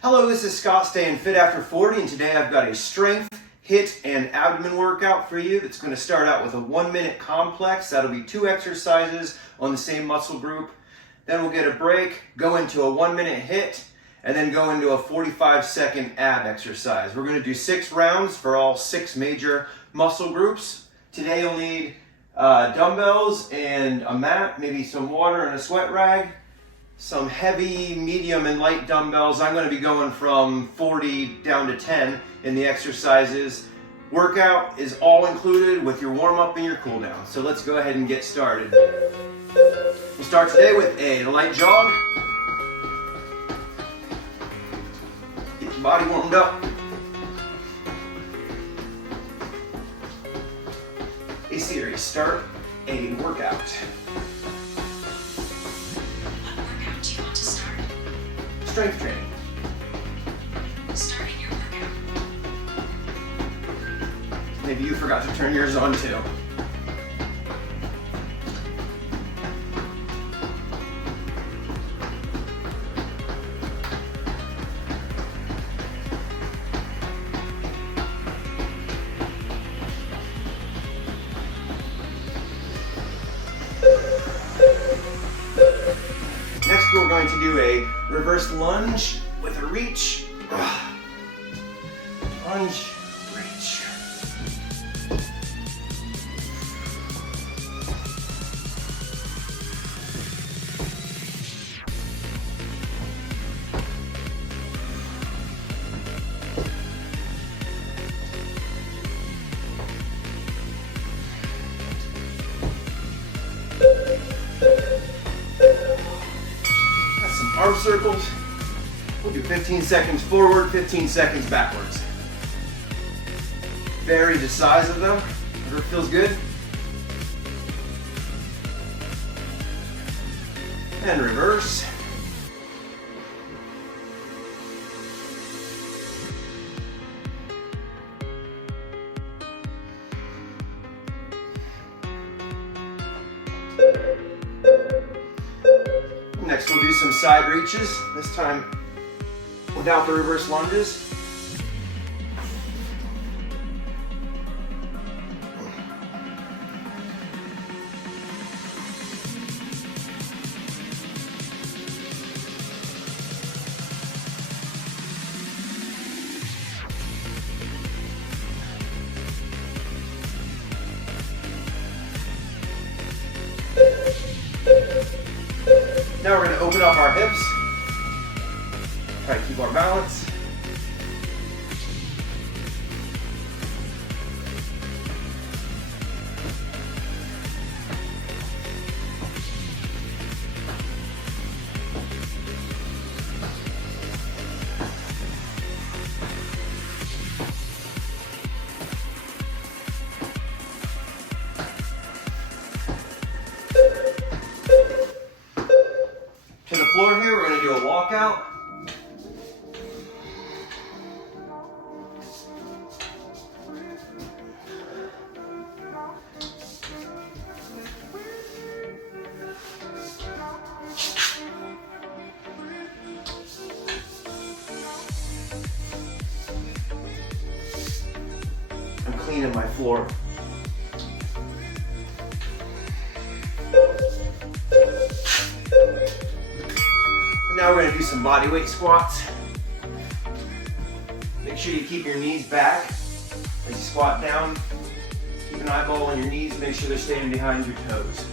Hello, this is Scott staying fit after 40, and today I've got a strength, HIIT, and abdomen workout for you that's going to start out with a 1-minute complex. That'll be 2 exercises on the same muscle group. Then we'll get a break, go into a 1-minute HIIT, and then go into a 45-second ab exercise. We're going to do 6 rounds for all 6 major muscle groups. Today you'll need dumbbells and a mat, maybe some water and a sweat rag. Some heavy, medium, and light dumbbells. I'm going to be going from 40 down to 10 in the exercises. Workout is all included with your warm-up and your cool-down. So let's go ahead and get started. We'll start today with a light jog. Get your body warmed up. A series, start a workout. Strength training. Starting your workout. Maybe you forgot to turn yours on too. Next we're going to do a reverse lunge with a reach. Lunge, reach. Arm circles. We'll do 15 seconds forward, 15 seconds backwards. Vary the size of them, whatever feels good. And reverse. Next we'll do some side reaches, this time without the reverse lunges. Now we're going to open up our hips. Try to keep our balance. To the floor here, we're going to do a walkout. I'm cleaning my floor. Now we're going to do some body weight squats. Make sure you keep your knees back as you squat down. Keep an eyeball on your knees, make sure they're staying behind your toes.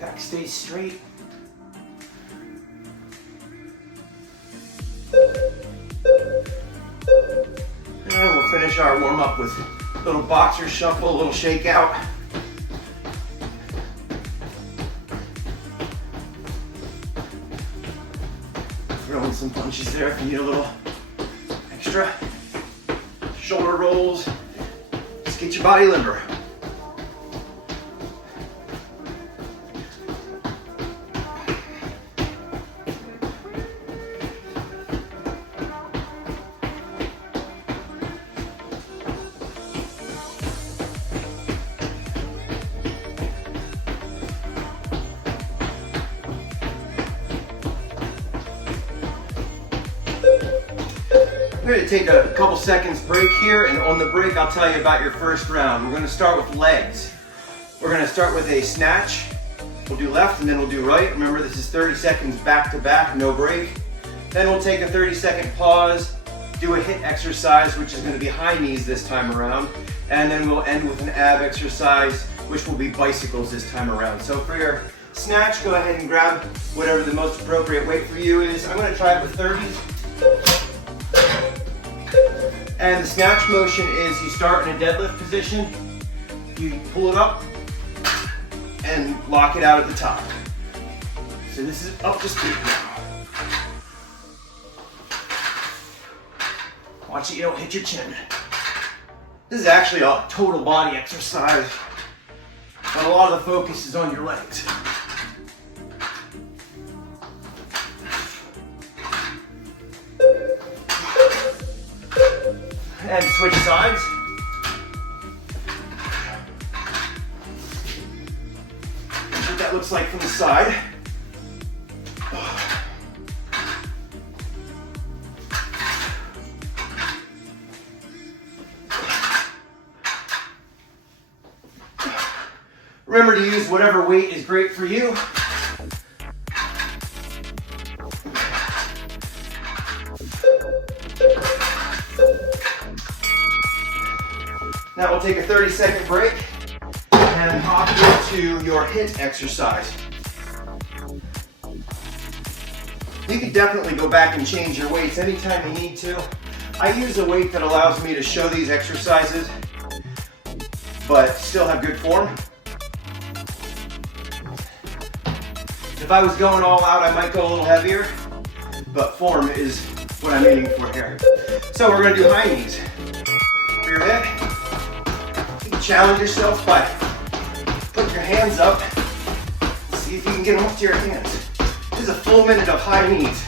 Back stays straight. And we'll finish our warm up with a little boxer shuffle, a little shakeout. Throwing some punches there if you need a little extra. Shoulder rolls, Just get your body limber. We're going to take a couple seconds break here, and on the break I'll tell you about your first round. We're going to start with legs. We're going to start with a snatch. We'll do left and then we'll do right. Remember, this is 30 seconds back to back, no break. Then we'll take a 30-second pause, do a HIIT exercise, which is going to be high knees this time around, and then we'll end with an ab exercise, which will be bicycles this time around. So for your snatch, go ahead and grab whatever the most appropriate weight for you is. I'm going to try it with 30. And the snatch motion is you start in a deadlift position, you pull it up, and lock it out at the top. So this is up to speed now. Watch it, you don't hit your chin. This is actually a total body exercise, but a lot of the focus is on your legs. And switch sides. That's what that looks like from the side. Remember to use whatever weight is great for you. Now we'll take a 30-second break and hop into your HIIT exercise. You can definitely go back and change your weights anytime you need to. I use a weight that allows me to show these exercises, but still have good form. If I was going all out, I might go a little heavier, but form is what I'm aiming for here. So we're gonna do high knees. For your head, you can challenge yourself by putting your hands up. See if you can get them up to your hands. This is a full minute of high knees.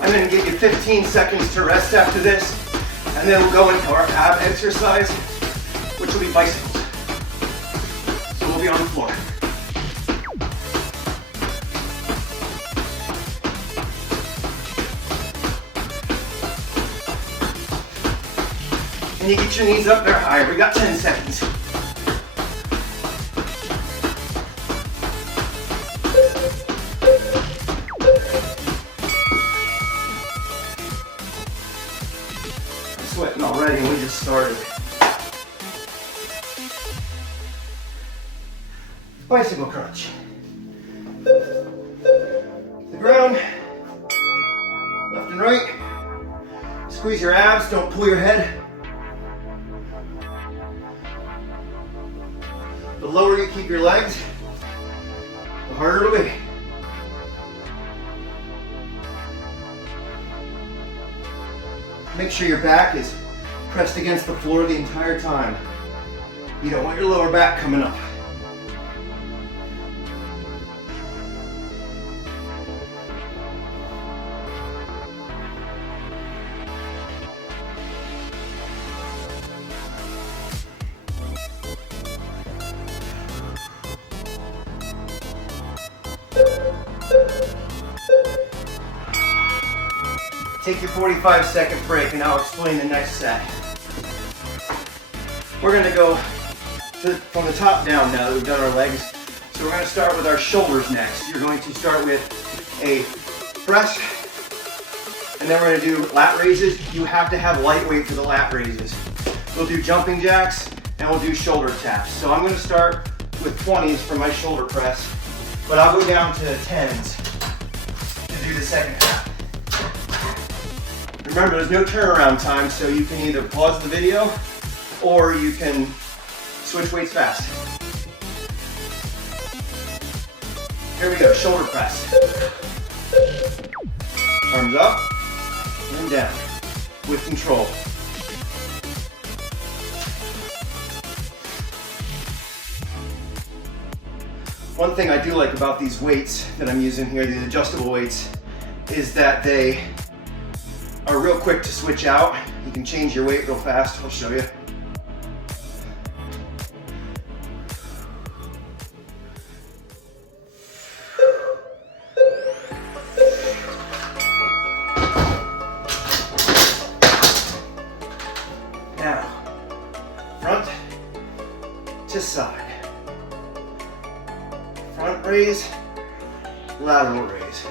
I'm going to give you 15 seconds to rest after this, and then we'll go into our ab exercise, which will be bicycles. So we'll be on the floor. And you get your knees up there higher. We got 10 seconds. Sweating already, and we just started. Bicycle crunch. The ground, left and right. Squeeze your abs, don't pull your head. The lower you keep your legs, the harder it'll be. Make sure your back is pressed against the floor the entire time. You don't want your lower back coming up. Take your 45-second break and I'll explain the next set. We're going to go from the top down now that we've done our legs. So we're going to start with our shoulders next. You're going to start with a press, and then we're going to do lat raises. You have to have light weight for the lat raises. We'll do jumping jacks and we'll do shoulder taps. So I'm going to start with 20s for my shoulder press, but I'll go down to 10s to do the second half. Remember, there's no turnaround time, so you can either pause the video or you can switch weights fast. Here we go, shoulder press. Arms up and down with control. One thing I do like about these weights that I'm using here, these adjustable weights, is that they are real quick to switch out. You can change your weight real fast. I'll show you. Now, front to side. Front raise, lateral raise.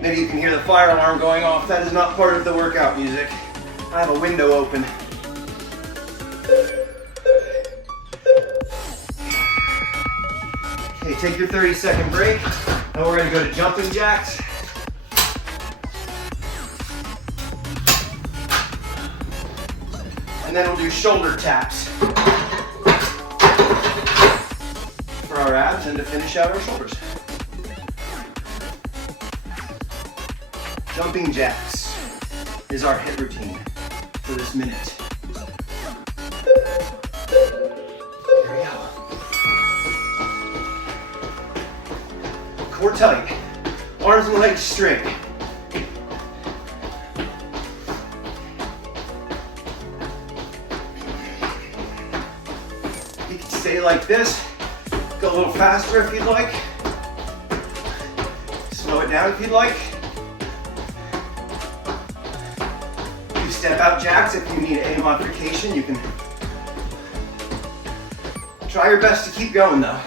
Maybe you can hear the fire alarm going off. That is not part of the workout music. I have a window open. Okay, take your 30-second break. Now we're gonna go to jumping jacks. And then we'll do shoulder taps for our abs and to finish out our shoulders. Jumping jacks is our HIIT routine for this minute. Here we go. Core tight, arms and legs straight. You can stay like this, go a little faster if you'd like. Slow it down if you'd like. Step out jacks if you need a modification. You can try your best to keep going though.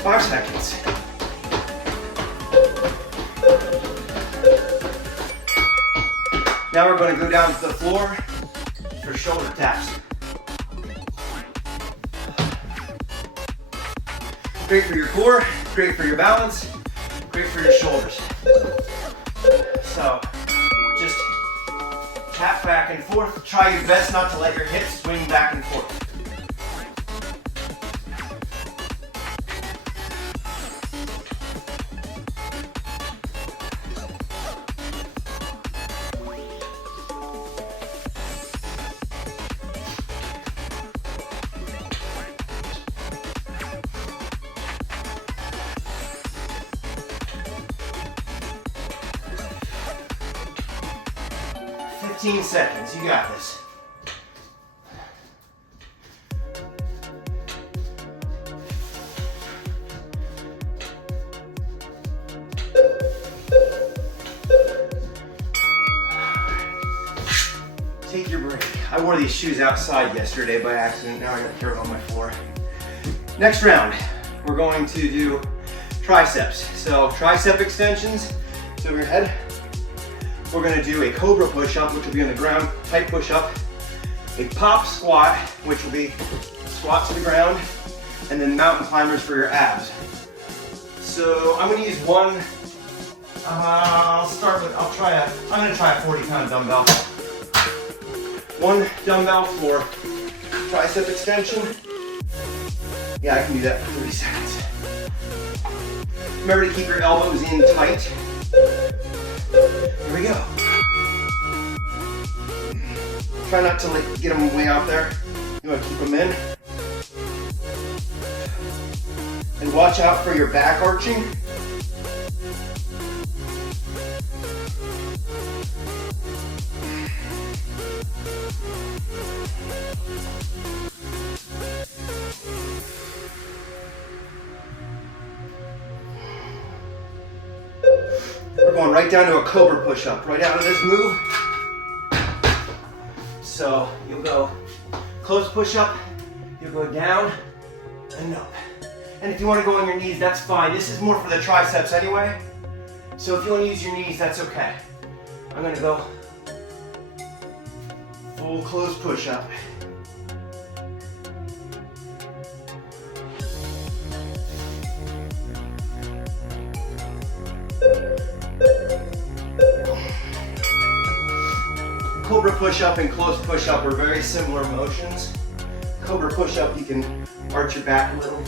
Five seconds. Now we're going to go down to the floor for shoulder taps. Great for your core, great for your balance, great for your shoulders. So just tap back and forth. Try your best not to let your hips swing back and forth. Seconds, you got this. Take your break. I wore these shoes outside yesterday by accident. Now I got dirt on my floor. Next round, we're going to do triceps. So tricep extensions, so over your head. We're gonna do a Cobra Push Up, which will be on the ground, tight push up, a pop squat, which will be squat to the ground, and then mountain climbers for your abs. So I'm gonna use one, I'm gonna try a 40-pound dumbbell. One dumbbell for tricep extension. Yeah, I can do that for 30 seconds. Remember to keep your elbows in tight. Here we go. Try not to get them way out there. You want to keep them in. And watch out for your back arching. We're going right down to a Cobra push-up. Right out of this move. So you'll go close push-up, you'll go down and up. And if you want to go on your knees, that's fine. This is more for the triceps anyway. So if you want to use your knees, that's okay. I'm gonna go full close push-up. Cobra push-up and close push-up are very similar motions. Cobra push-up, you can arch your back a little.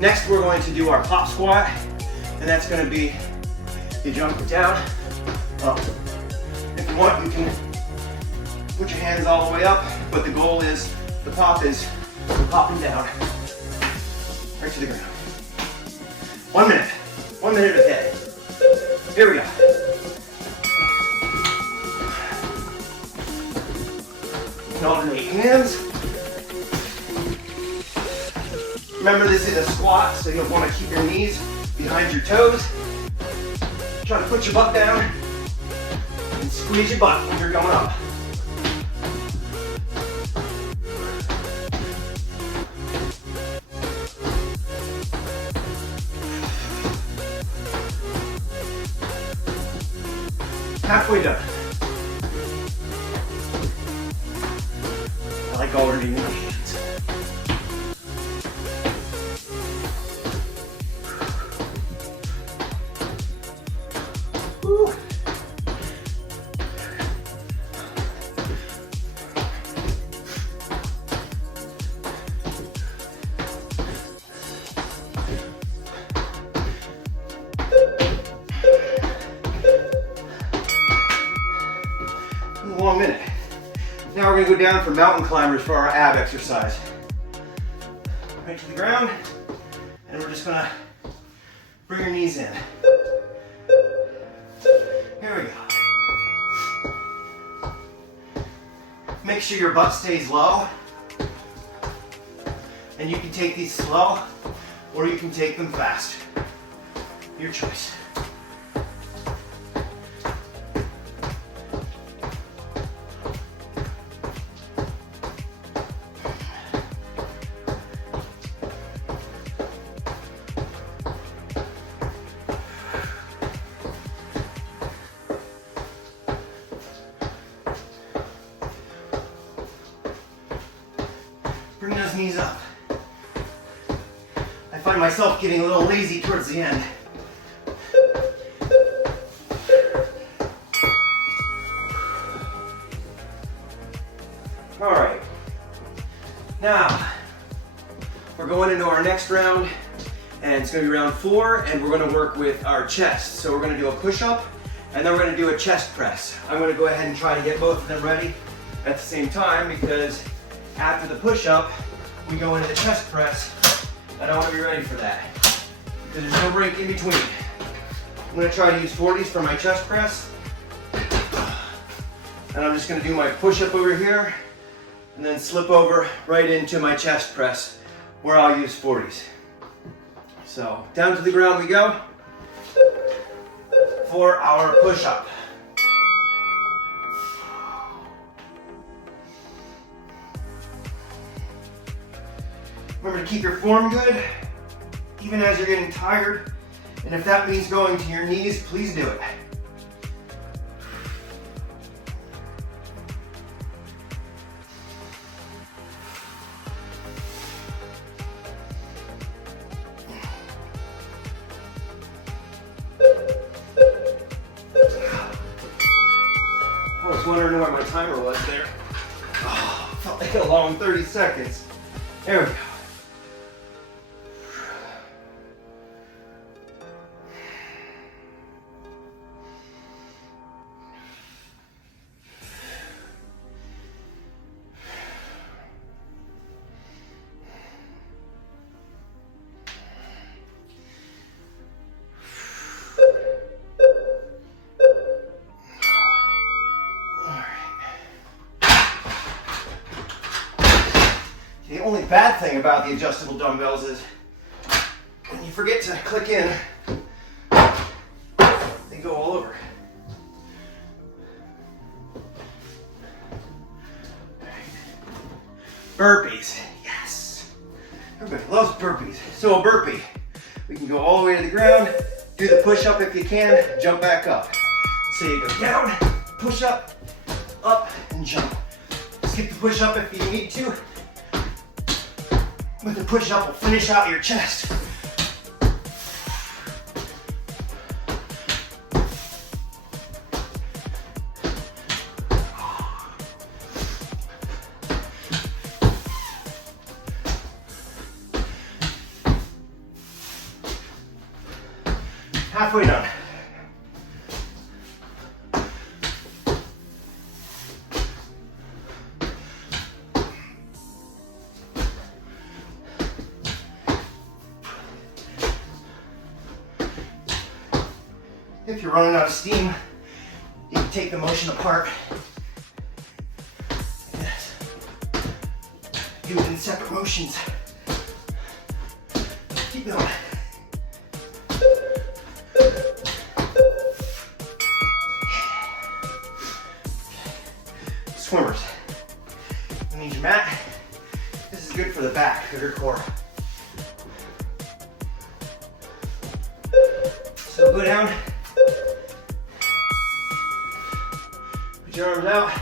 Next, we're going to do our pop squat, and that's going to be you jump down, up. If you want, you can put your hands all the way up, but the goal is the pop is popping down right to the ground. 1 minute. 1 minute ahead. Here we go. Alternate hands. Remember, this is a squat, so you'll want to keep your knees behind your toes. Try to put your butt down and squeeze your butt when you're going up. Halfway done. I like alternating my hands. Woo. A long minute. Now we're going to go down for mountain climbers for our ab exercise. Right to the ground, and we're just going to bring your knees in. Here we go. Make sure your butt stays low, and you can take these slow, or you can take them fast. Your choice. Bring those knees up. I find myself getting a little lazy towards the end. All right. Now, we're going into our next round, and it's going to be round 4, and we're going to work with our chest. So we're going to do a push-up, and then we're going to do a chest press. I'm going to go ahead and try to get both of them ready at the same time, because after the push-up, we go into the chest press, and I want to be ready for that, because there's no break in between. I'm going to try to use 40s for my chest press, and I'm just going to do my push-up over here, and then slip over right into my chest press, where I'll use 40s. So, down to the ground we go for our push-up. Remember to keep your form good, even as you're getting tired. And if that means going to your knees, please do it. I was wondering where my timer was there. Oh, felt like a long 30 seconds. There we go. The only bad thing about the adjustable dumbbells is when you forget to click in, they go all over. Burpees. Yes. Everybody loves burpees. So a burpee. We can go all the way to the ground, do the push up if you can, jump back up. So you go down, push up, and jump. Skip the push up if you need to. But the push up will finish out your chest. Halfway done. If you're running out of steam, you can take the motion apart. Yes. Do it in separate motions. Keep going. Swimmers, you need your mat. This is good for the back of your core. So go down, put your arms out,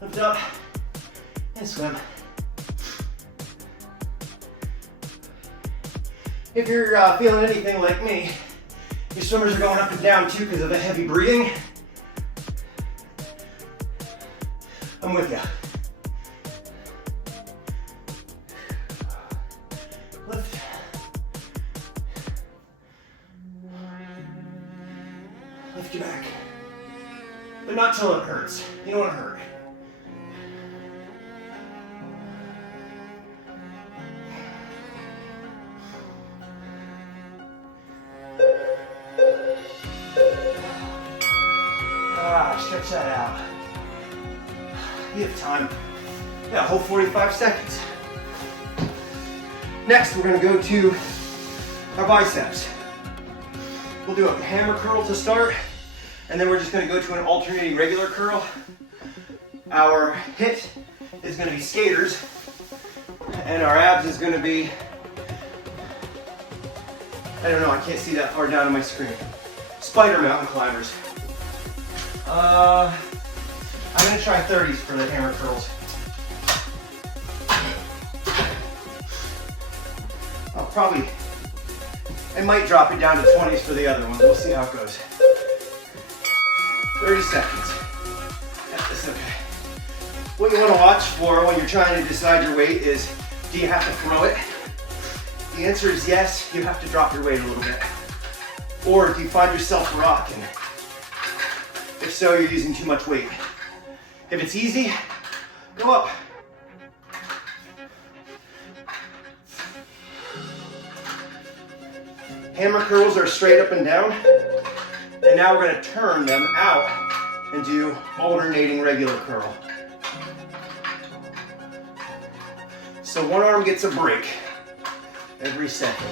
lift up, and swim. If you're feeling anything like me, your swimmers are going up and down too because of the heavy breathing. I'm with you. Lift. Lift your back. But not till it hurts. You don't want to hurt. Stretch that out. You have time. Yeah, a whole 45 seconds. Next, we're going to go to our biceps. We'll do a hammer curl to start, and then we're just going to go to an alternating regular curl. Our HIIT is going to be skaters, and our abs is going to be, I don't know, I can't see that far down on my screen. Spider mountain climbers. I'm going to try 30s for the hammer curls. I might drop it down to 20s for the other ones. We'll see how it goes. 30 seconds. That's okay. What you want to watch for when you're trying to decide your weight is, do you have to throw it? The answer is yes, you have to drop your weight a little bit. Or do you find yourself rocking? If so, you're using too much weight. If it's easy, go up. Hammer curls are straight up and down. And now we're going to turn them out and do alternating regular curl. So one arm gets a break every second.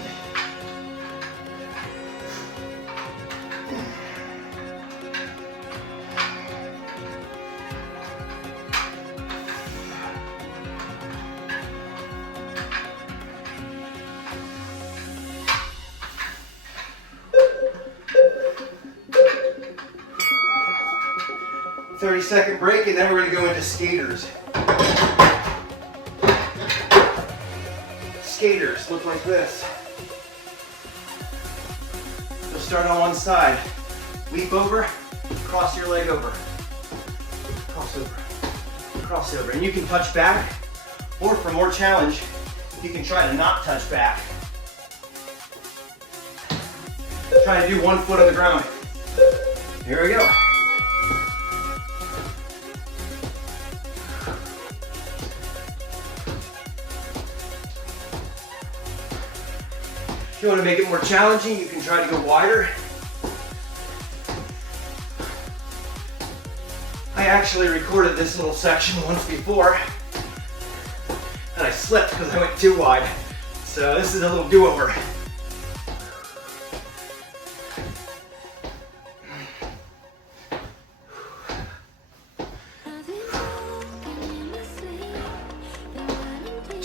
Second break, and then we're going to go into skaters. Skaters look like this. You'll start on one side. Leap over, cross your leg over. Cross over. Cross over. And you can touch back, or for more challenge, you can try to not touch back. Try to do 1 foot on the ground. Here we go. If you want to make it more challenging, you can try to go wider. I actually recorded this little section once before, and I slipped because I went too wide. So this is a little do-over.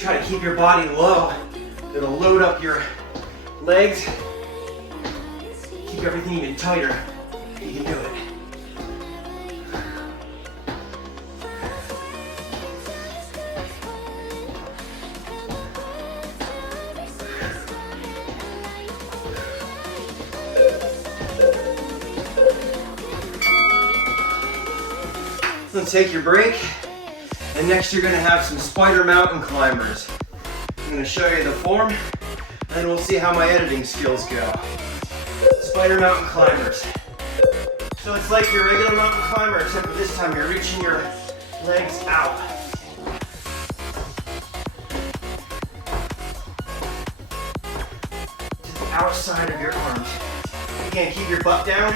try to keep your body low. It'll load up your legs. Keep everything even tighter. You can do it. Then take your break, and next you're gonna have some spider mountain climbers. I'm gonna show you the form, and then we'll see how my editing skills go. Spider mountain climbers. So it's like your regular mountain climber, except for this time you're reaching your legs out. To the outside of your arms. Again, keep your butt down.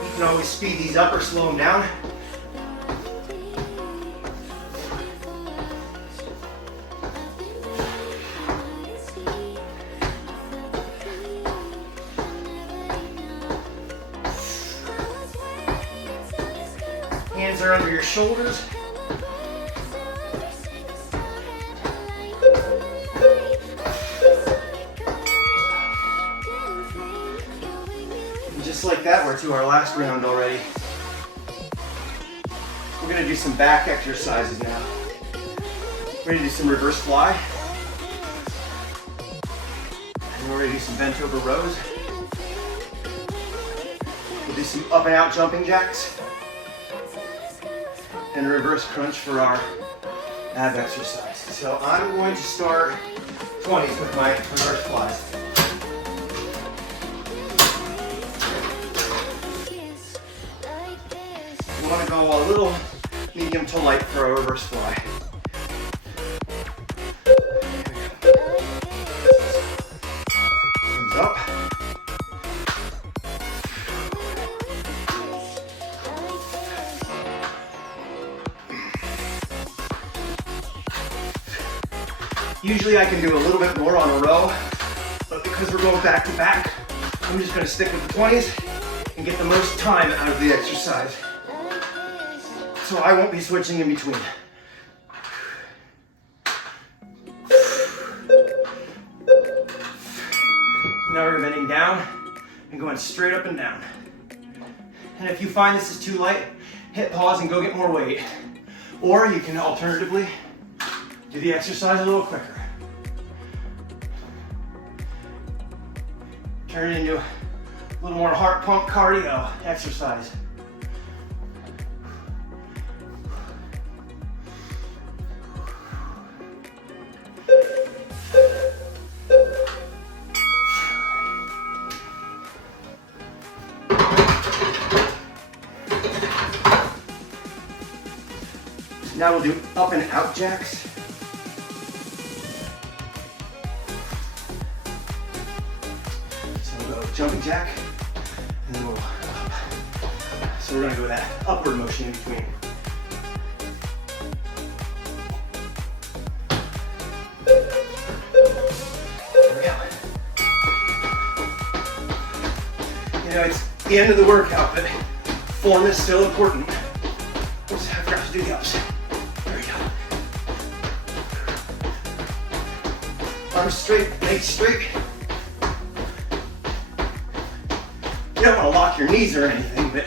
You can always speed these up or slow them down. Hands are under your shoulders. And just like that, we're to our last round already. We're gonna do some back exercises now. We're gonna do some reverse fly. And we're gonna do some bent over rows. We'll do some up and out jumping jacks. And a reverse crunch for our ab exercise. So I'm going to start 20s with my reverse flies. You want to go a little medium to light for a reverse fly. Hands up. Usually I can do a little bit more on a row, but because we're going back to back, I'm just going to stick with the 20s and get the most time out of the exercise. So I won't be switching in between. Now we're bending down and going straight up and down. And if you find this is too light, hit pause and go get more weight. Or you can alternatively do the exercise a little quicker. Turn it into a little more heart pump cardio exercise. Now we'll do up and out jacks. So we'll go jumping jack, and then we'll up. So we're gonna go that upward motion in between. There we go. You know, it's the end of the workout, but form is still important. Oops, I forgot to do the ups. There we go. Arms straight, legs straight. You don't want to lock your knees or anything, but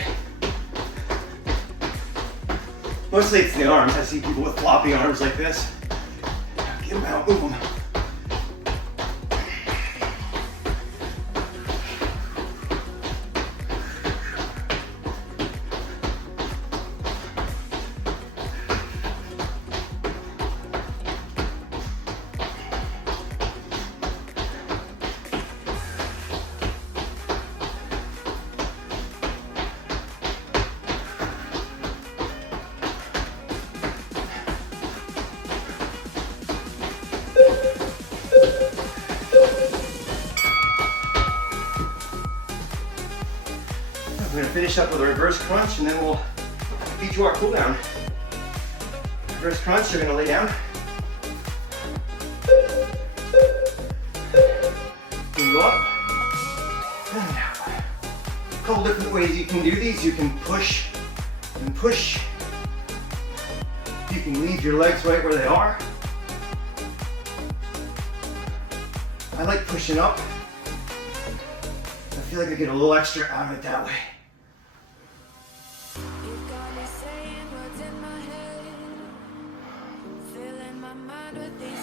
mostly it's the arms. I see people with floppy arms like this. Get them out, move them. We're going to finish up with a reverse crunch and then we'll beat to our cool down. Reverse crunch, you're going to lay down. You go up and down. A couple different ways you can do these. You can push and push. You can leave your legs right where they are. I like pushing up. I feel like I get a little extra out of it that way.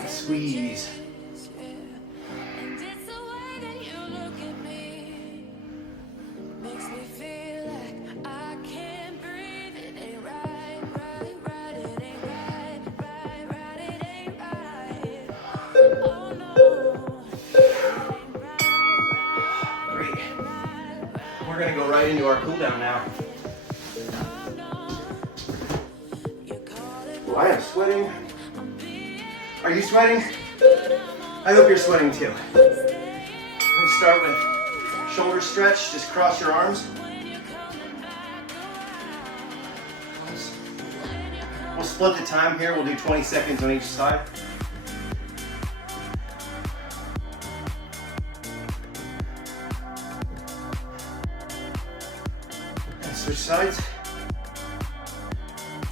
Squeeze. We're gonna go right into our cool down now. Oh, I am sweating. Are you sweating? I hope you're sweating too. Let's start with shoulder stretch. Just cross your arms. We'll split the time here. We'll do 20 seconds on each side. Switch sides.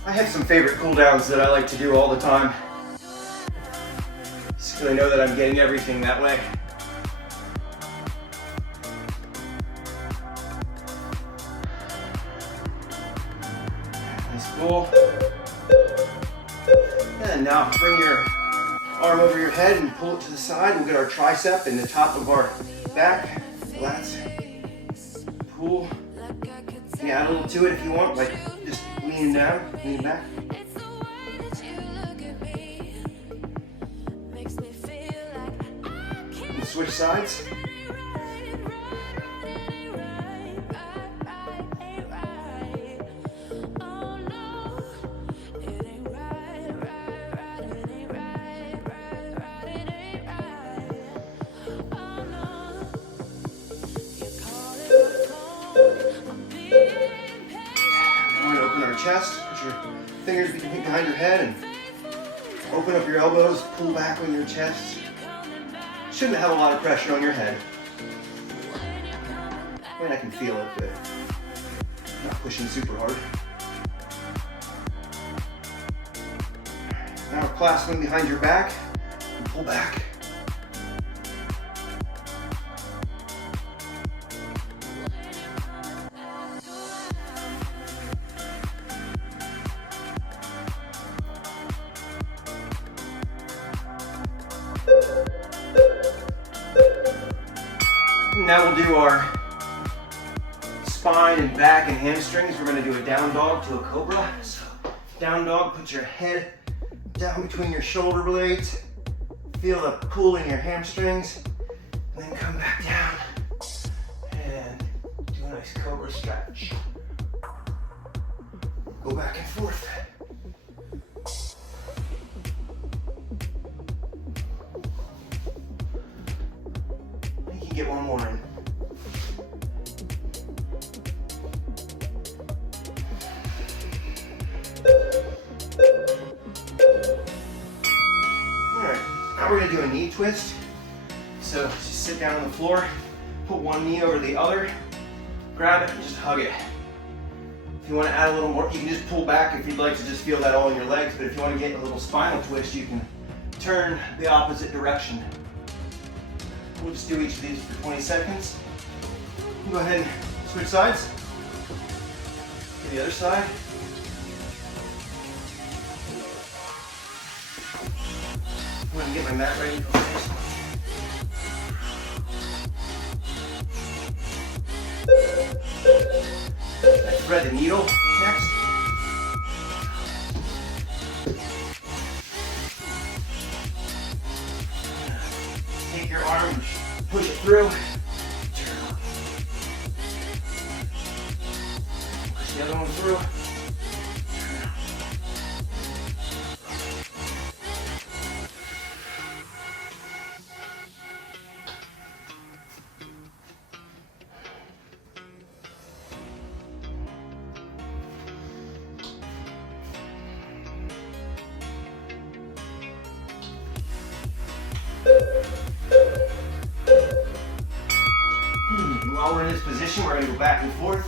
I have some favorite cool downs that I like to do all the time. Just because I know that I'm getting everything that way. Nice pull. And now bring your arm over your head and pull it to the side. We'll get our tricep in the top of our back. Lats. Pull. You can add a little to it if you want, like just lean down, lean back. And switch sides. Chest, put your fingers behind your head and open up your elbows, pull back on your chest. Shouldn't have a lot of pressure on your head. I mean, I can feel it, but I'm not pushing super hard. Now we're clasping behind your back and pull back. Now we'll do our spine and back and hamstrings. We're going to do a down dog to a cobra. So down dog, put your head down between your shoulder blades. Feel the pull in your hamstrings. And then come back down and do a nice cobra stretch. Go back and forth. You can get one more in. We're going to do a knee twist. So just sit down on the floor, put one knee over the other, grab it and just hug it. If you want to add a little more, you can just pull back if you'd like to just feel that all in your legs, but if you want to get a little spinal twist, you can turn the opposite direction. We'll just do each of these for 20 seconds. Go ahead and switch sides. To the other side. I'm going to get my mat ready for this. I thread the needle next. Take your arm, push it through. Push the other one through. While we're in this position, we're going to go back and forth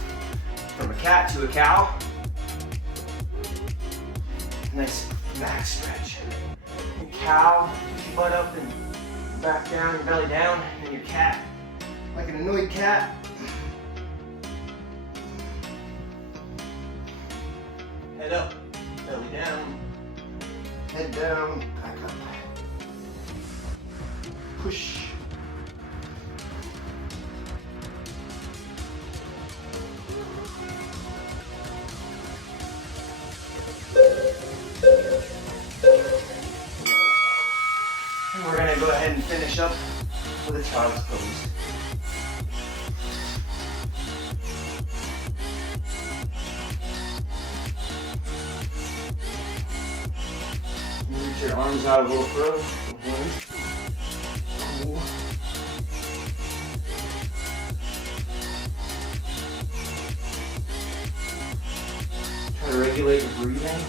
from a cat to a cow. Nice back stretch. Your cow, put your butt up and back down, your belly down, and your cat. Like an annoyed cat. Head up, belly down, head down, back up. Push. And we're gonna go ahead and finish up with a child's pose. Reach your arms out a little further. Cool. Try to regulate your breathing.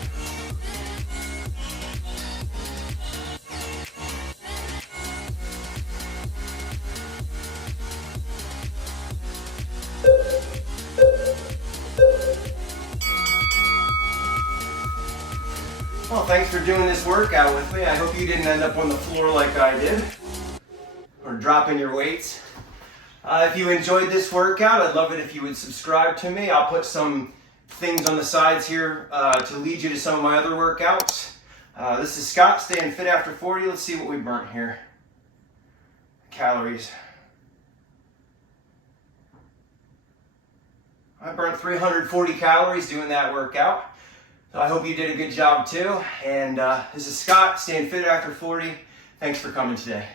Well, thanks for doing this workout with me. I hope you didn't end up on the floor like I did, or dropping your weights. If you enjoyed this workout, I'd love it if you would subscribe to me. I'll put some things on the sides here to lead you to some of my other workouts. This is Scott, staying fit after 40. Let's see what we burnt here. Calories. I burnt 340 calories doing that workout. So I hope you did a good job too. And this is Scott, staying fit after 40. Thanks for coming today.